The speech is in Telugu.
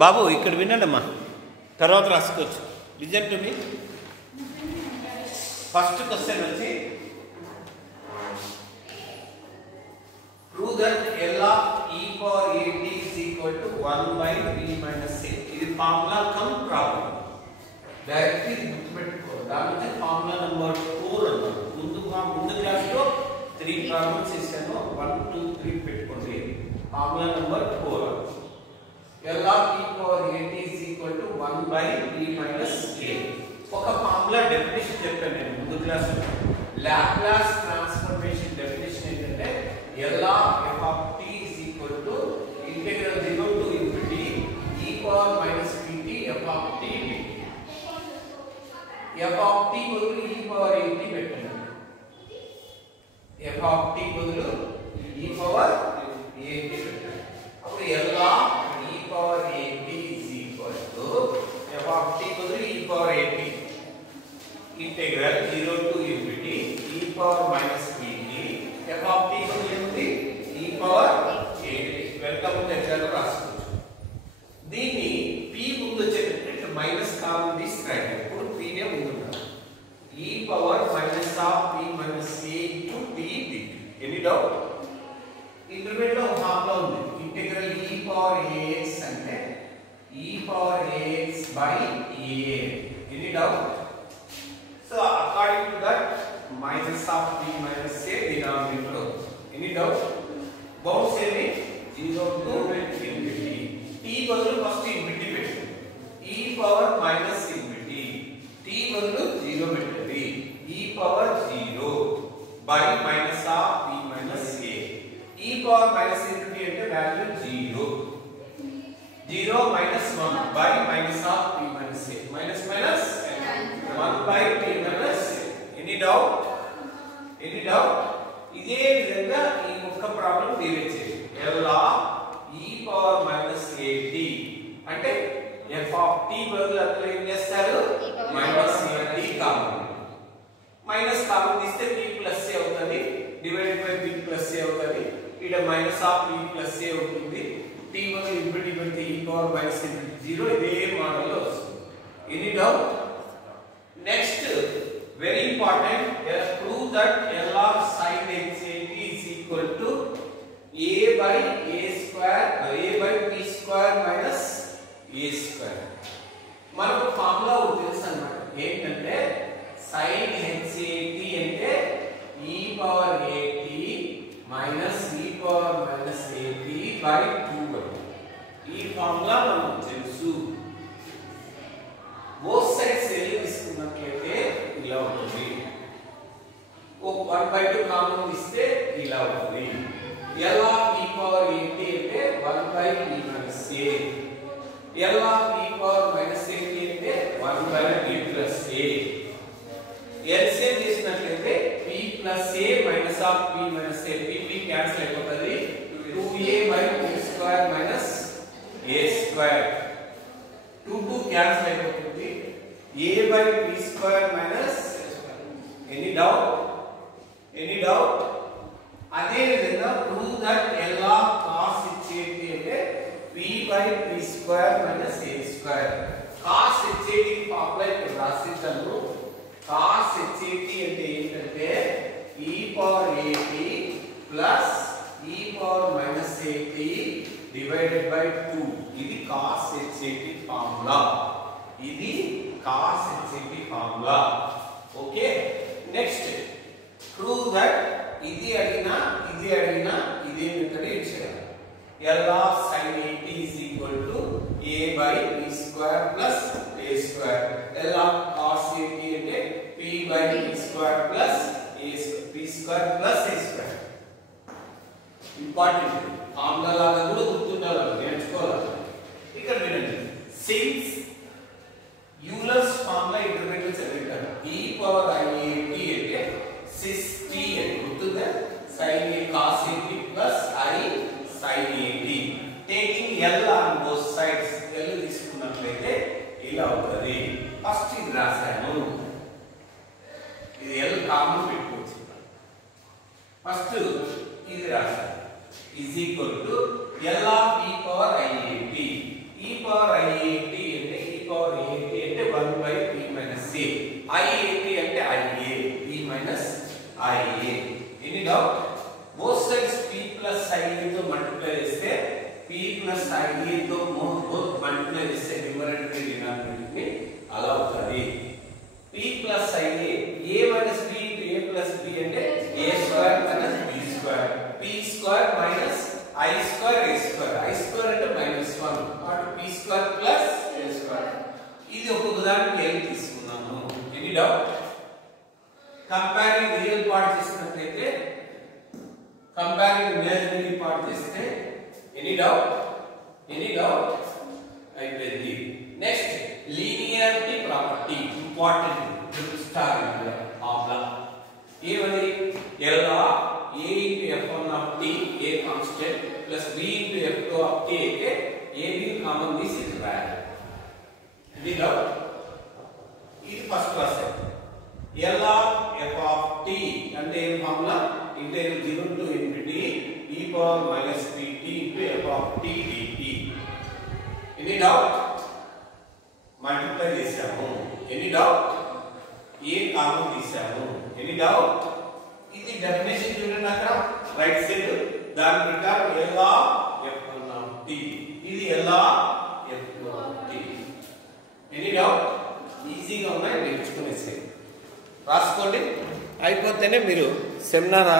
బాబు ఇక్కడ వినండి అమ్మా, తర్వాత రాసుకోవచ్చు. Listen to me. First question వచ్చి prove that L of e power at is equal to 1 by b minus a. ఇది ఫార్ములా కమ్ ప్రాబ్లం. డైరెక్ట్లీ గుర్తుపెట్టుకో. దానికి ఫార్ములా నెంబర్ 4 అన్నారు. ముందు క్లాస్లో 3 ప్రాబ్లమ్స్ ఇస్తాను. 1 2 3 పెట్టుకోండి. Formula number 4. L of e power at is equal to 1 by b minus a. ఒక ఫార్ములా డెఫినిషన్ చెప్పాను నేను ముందు క్లాస్లో. లాప్లాస్ ట్రాన్స్ఫర్మేషన్ డెఫినిషన్ ఏంటంటే L of f of t is equal to integral 0 to infinity e power minus pt f of t dt. f of t బదులు e power at పెట్టండి. f of t బదులు e power at పెట్టండి. అప్పుడు L of e power at is equal to f of t బదులు e power at integral 0 to infinity e power minus pt f of t బదులు ఏంటి e power at. Welcome to example రాసుకోవచ్చు. దీన్ని p ముందు వచ్చేటట్టు మైనస్ కామన్ తీసుకురండి. ఇప్పుడు p నే ముందు ఉండాలి. e power minus of p minus a into t dt. Any doubt? Intermediate లో ఫార్ములా ఉంది. ఇంటిగ్రల్ e power ax అంటే e power ax by a. Any doubt? So according to that minus of p minus a denominator. Any doubt? Bounds any 0 to infinity. t బదులు ఫస్ట్ ఇన్ఫినిటీ పెట్టండి. e power minus infinity. t బదులు 0 పెట్టండి. e power 0 by minus of p minus a. e power minus infinity అంటే value 0. 0 minus 1 by minus of p minus a. Minus minus 1 by p minus a. Any doubt? Any doubt? ఇదే విధంగా ఈ ఒక్క ప్రాబ్లం డిరైవ్ చేయండి. L of e power minus at అంటే f of t బదులు అక్కడ ఏం చేస్తారు? Minus at common. Minus common తీస్తే p ప్లస్ a అవుతుంది. Divided by p plus a అవుతుంది. ఇక్కడ minus of p plus a అవుతుంది. t బదులు ఇన్ఫినిటీ పెడితే e పవర్ మైనస్ ఇన్ఫినిటీ 0. ఇదే మోడల్లో వస్తుంది. Any doubt? Next very important, prove that L of sin x at is equal to a by a square, a by p square minus a square. మనకు ఫార్ములా ఒకటి తెలుసు అన్నమాట. ఏంటంటే sin x at అంటే e power at minus e power minus at by 2. ఈ ఫార్ములా మనకు తెలుసు. both sides ఏలు తీసుకున్నట్లయితే ఇలా ఉంటుంది. ఒక 1/2 కామన్ తీస్తే ఇలా ఉంటుంది. L of e power at అంటే 1 by p minus a. L of e power minus at అంటే 1 by p plus a. LCM చేసినట్లయితే p plus a minus of p minus a. p cancel అయిపోతుంది. 2a by p square minus a square. 2 cancel అయిపోతుంది. a by p square minus. Any doubt? Any doubt? అదే విధంగా prove that L of cos h at అంటే p by p square minus a square. cos h at formula ఇక్కడ రాసిద్దాము. cos h at అంటే ఏంటంటే e power at plus e power minus at divided by 2. ఇది cos h at ఫార్ములా. ఇది cos h at formula. Okay. Next prove that ఇది అడిగినా ఇదే మెథడ్ యూజ్ చేయాలి. L of sin at is equal to a by p square plus a square. L of cos at అంటే p by p square plus a square. p square plus a square. Important. Formula లాగా కూడా గుర్తుండాలి, నేర్చుకోవాలి. ఇక్కడ వినండి. since యూలర్స్ ఫార్ములా ఇంటర్మీడియట్ చదివారు. e పవర్ i at అంటే 6t అని గుర్తుందా? sin a cos at plus i sin at. Taking L on both sides. L తీసుకున్నట్లయితే ఇలా అవుతుంది. ఫస్ట్ ఇది రాశాను. ఇది L కామన్ పెట్టుకోవచ్చు. ఫస్ట్ ఇది రాశాను. is equal to L of e power i at. e power IA తో బోత్ మల్టిప్లై చేస్తే న్యూమరేటర్ ని డినామినేటర్ ని అలా అవుతుంది. P plus IA A minus B into A plus B అంటే A square minus B square, P square minus I square A square, I square అంటే -1 కాబట్టి P square plus A square. ఇది ఒక ఉదాహరణకి ఏం తీసుకున్నాము. Any doubt? Comparing real part చేసినట్లయితే కంపేరింగ్ ఇమాజినరీ పార్ట్ చేస్తే ఎనీ డౌట్? Any doubt? అయిపోయింది. Next linearity property important star ఆఫ్లా ఏమని LR A into F1 of t A constant plus B into F2 of t అయితే A being common this is rare. Any doubt? ఇది first process. LR F of t అంటే ఏం formula integral 0 to infinity e power minus pt into F of t dt. Any doubt? Multiply చేసాము. Any doubt? ఏ కామన్ తీసాము. Any doubt? ఇది డెఫినేషన్ చూడండి అక్కడ రైట్ సైడ్ దాని ప్రకారం LR F1 of t ఇది LR F2 of t. Any doubt? ఈజీగా ఉన్నాయి నేర్చుకునేసి రాసుకోండి. అయిపోతేనే మీరు సెమినార్